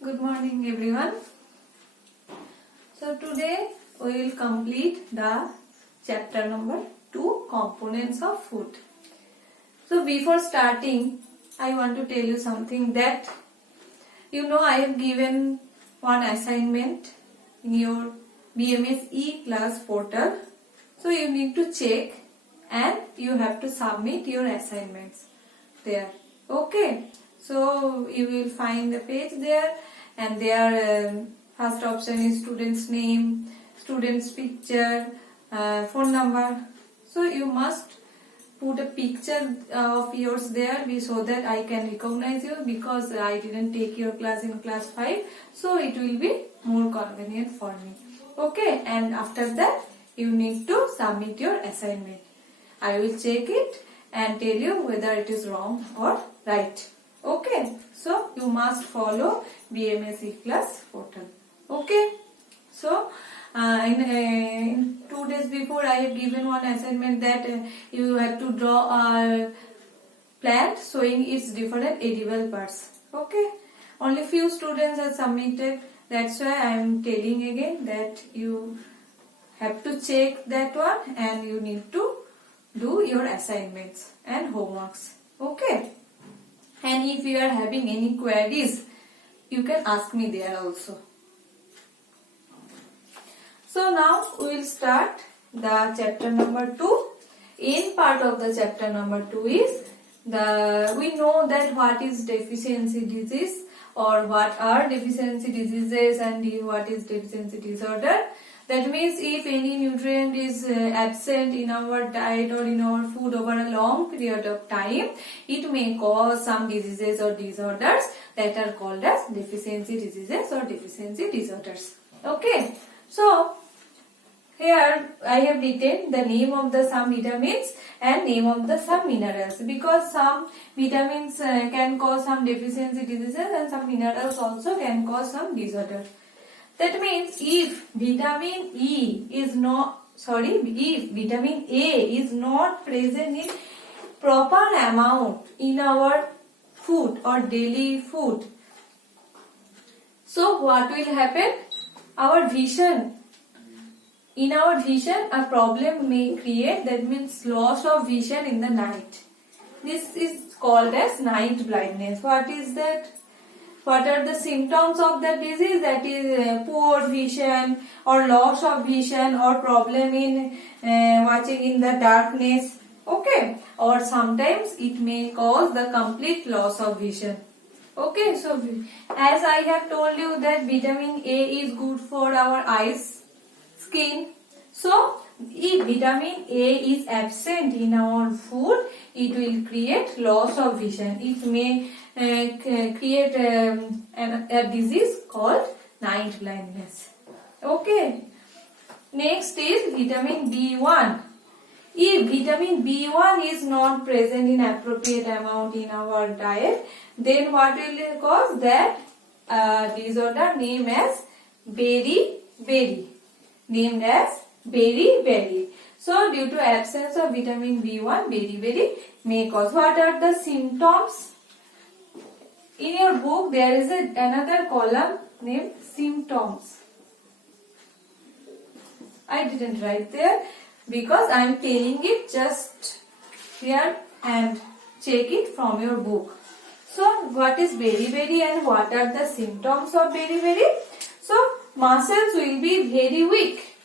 Good morning everyone. So today we will complete the chapter number 2, components of food. So before starting I want to tell you something that I have given one assignment in your BMS e-class portal. So you need to check and you have to submit your assignments there. Okay. So you will find the page there, and there first option is student's name, student's picture, phone number. So you must put a picture of yours there so that I can recognize you, because I didn't take your class in class 5, so it will be more convenient for me. Okay, and after that you need to submit your assignment. I will check it and tell you whether it is wrong or right. Okay, so you must follow BMS e-class portal. Okay, so in 2 days before I have given one assignment that you have to draw a plant showing its different edible parts. Okay, only few students have submitted. That's why I am telling again that you have to check that one and you need to do your assignments and homeworks. Okay. And if you are having any queries, you can ask me there also. So now we will start the chapter number 2. In part of the chapter number 2 is we know that what is deficiency disease, or what are deficiency diseases, and what is deficiency disorder. That means if any nutrient is absent in our diet or in our food over a long period of time, it may cause some diseases or disorders that are called as deficiency diseases or deficiency disorders. Okay. So here I have written the name of the some vitamins and name of the some minerals, because some vitamins can cause some deficiency diseases and some minerals also can cause some disorder. That means if vitamin if vitamin A is not present in proper amount in our food or daily food, so what will happen? In our vision a problem may create. That means loss of vision in the night. This is called as night blindness. What is that? What are the symptoms of that disease? That is poor vision or loss of vision or problem in watching in the darkness. Okay. Or sometimes it may cause the complete loss of vision. Okay. So as I have told you that vitamin A is good for our eyes, skin. So if vitamin A is absent in our food, it will create loss of vision. It may create a disease called night blindness. Okay. Next is vitamin B1. If vitamin B1 is not present in appropriate amount in our diet, then what will cause that disorder named as beriberi. Named as beriberi. So due to absence of vitamin B1, beriberi may cause. What are the symptoms? In your book there is another column named symptoms. I didn't write there because I am telling it just here, and check it from your book. So what is beriberi and what are the symptoms of beriberi? So muscles will be very weak.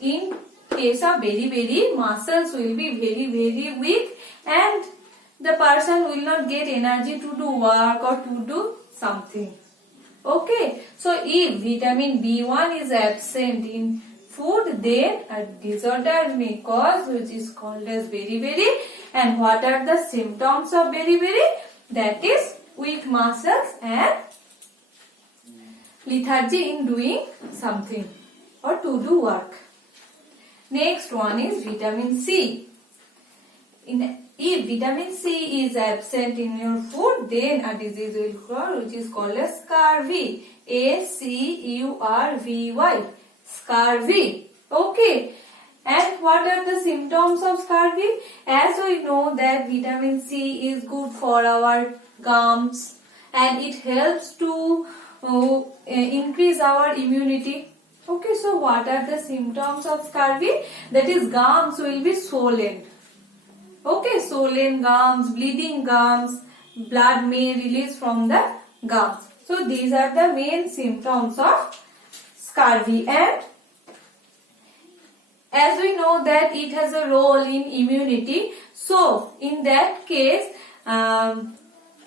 In case of beriberi, muscles will be very weak, and the person will not get energy to do work or to do something. Okay. So if vitamin B1 is absent in food, then a disorder may cause, which is called as beriberi. And what are the symptoms of beriberi? That is weak muscles and lethargy in doing something or to do work. Next one is vitamin C. If vitamin C is absent in your food, then a disease will occur which is called as scurvy. A-C-U-R-V-Y. Scurvy. Okay. And what are the symptoms of scurvy? As we know that vitamin C is good for our gums and it helps to increase our immunity. Okay, so what are the symptoms of scurvy? That is, gums will be swollen. Okay, swollen gums, bleeding gums, blood may release from the gums. So these are the main symptoms of scurvy, and as we know that it has a role in immunity. So in that case,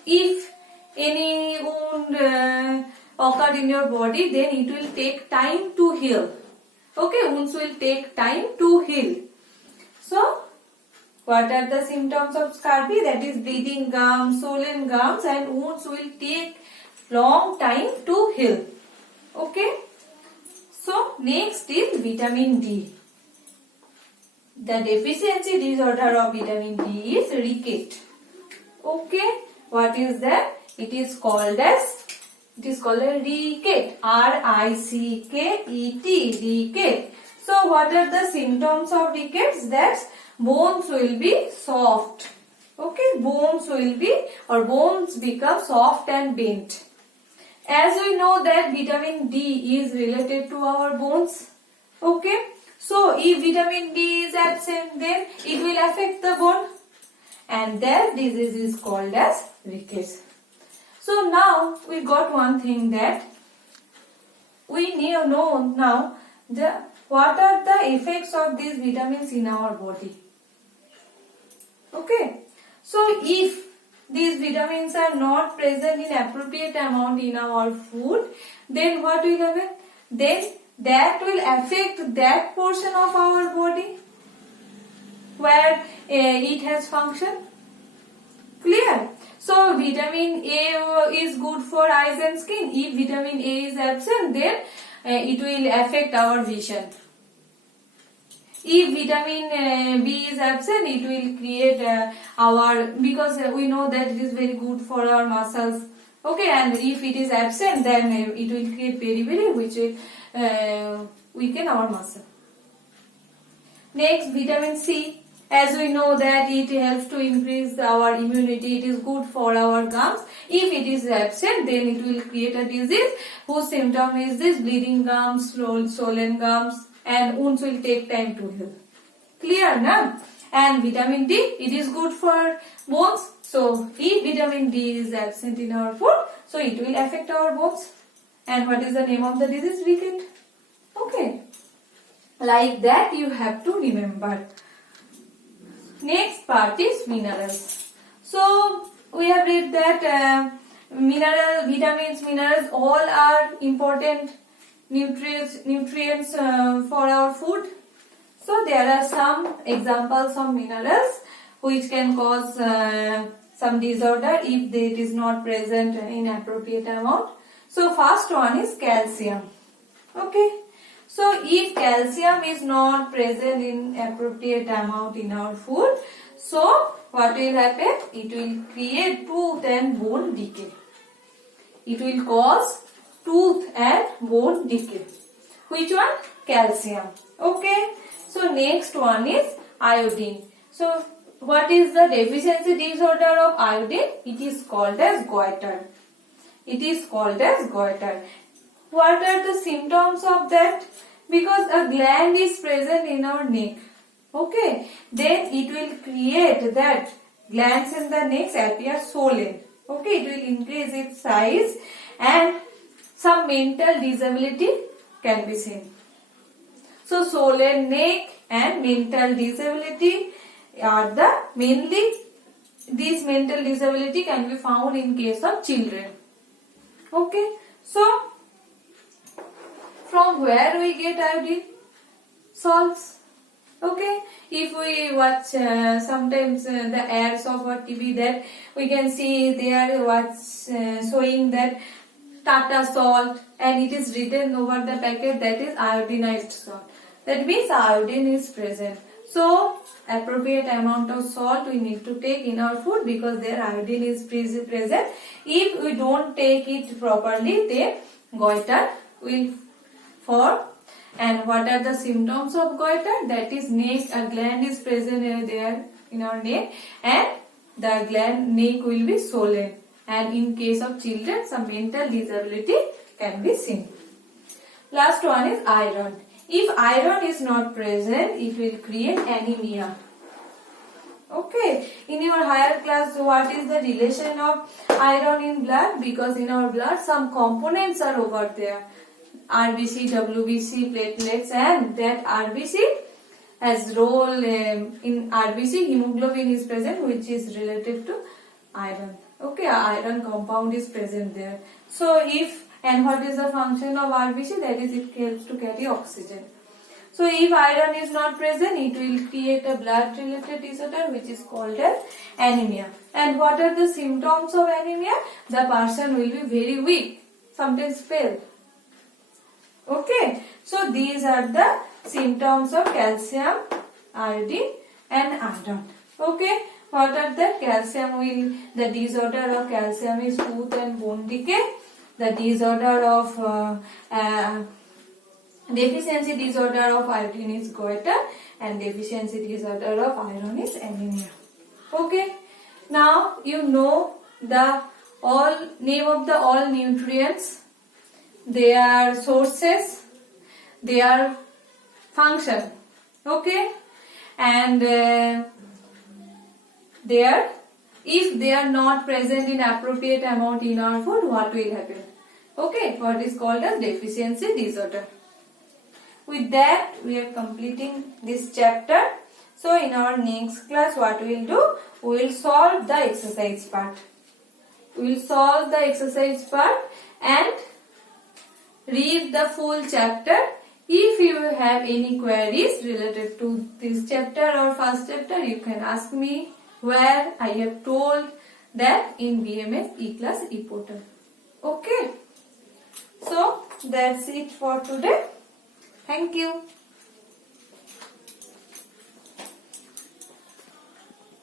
if any wound occurred in your body, then it will take time to heal. Okay, wounds will take time to heal. So what are the symptoms of scurvy? That is, bleeding gums, swollen gums, and wounds will take long time to heal. Okay. So next is vitamin D. The deficiency disorder of vitamin D is ricket. Okay. What is that? It is called a ricket. R-I-C-K-E-T. Ricket. So what are the symptoms of rickets? That bones will be soft. Okay, bones become soft and bent. As we know that vitamin D is related to our bones. Okay, so if vitamin D is absent, then it will affect the bone, and that disease is called as rickets. So now we got one thing, that we need to know now what are the effects of these vitamins in our body. Okay, so if these vitamins are not present in appropriate amount in our food, then what will happen? Then that will affect that portion of our body where it has function. Clear? So vitamin A is good for eyes and skin. If vitamin A is absent, then it will affect our vision. If vitamin B is absent, it will create because we know that it is very good for our muscles. Okay, and if it is absent, then it will create beriberi, which will weaken our muscle. Next, vitamin C. As we know that it helps to increase our immunity, it is good for our gums. If it is absent, then it will create a disease whose symptom is this: bleeding gums, swollen gums, and wounds will take time to heal. Clear, na? And vitamin D, it is good for bones. So if vitamin D is absent in our food, so it will affect our bones. And what is the name of the disease? Ricket. Okay. Like that you have to remember. Next part is minerals. So we have read that vitamins, minerals, all are important nutrients for our food. So there are some examples of minerals which can cause some disorder if it is not present in appropriate amount. So first one is calcium. Okay. So if calcium is not present in appropriate amount in our food, so what will happen? It will create tooth and bone decay. It will cause tooth and bone decay. Which one? Calcium. Okay. So next one is iodine. So what is the deficiency disorder of iodine? It is called as goiter. It is called as goiter. What are the symptoms of that? Because a gland is present in our neck. Okay. Then it will create that glands in the neck appear swollen. Okay. It will increase its size and some mental disability can be seen. So swollen neck and mental disability are the mainly, this mental disability can be found in case of children. Okay. So from where we get iodine? Salts. Okay. If we watch sometimes the ads of our TV, that we can see they are showing that Tata salt, and it is written over the packet that is iodinized salt. That means iodine is present. So appropriate amount of salt we need to take in our food because their iodine is present. If we don't take it properly, then goiter will form. And what are the symptoms of goiter? That is neck, a gland is present there in our neck, and the neck will be swollen. And in case of children, some mental disability can be seen. Last one is iron. If iron is not present, it will create anemia. Okay, in your higher class, what is the relation of iron in blood? Because in our blood, some components are over there. RBC, WBC, platelets, and that RBC has role in RBC, hemoglobin is present, which is related to iron. Okay, iron compound is present there. So and what is the function of RBC? That is, it helps to carry oxygen. So if iron is not present, it will create a blood related disorder which is called as anemia. And what are the symptoms of anemia? The person will be very weak, sometimes pale. Okay, so these are the symptoms of calcium, iodine and iron. Okay, what are the disorder of calcium is tooth and bone decay. The disorder of deficiency disorder of iodine is goiter, and deficiency disorder of iron is anemia. Okay, now you know the name of the all nutrients, their sources, their function. Okay, and if they are not present in appropriate amount in our food, what will happen? Okay, what is called as deficiency disorder. With that, we are completing this chapter. So in our next class, what we will do? We will solve the exercise part. We will solve the exercise part and read the full chapter. If you have any queries related to this chapter or first chapter, you can ask me, where I have told that in BMS E-Class e-portal. Okay. So that's it for today. Thank you.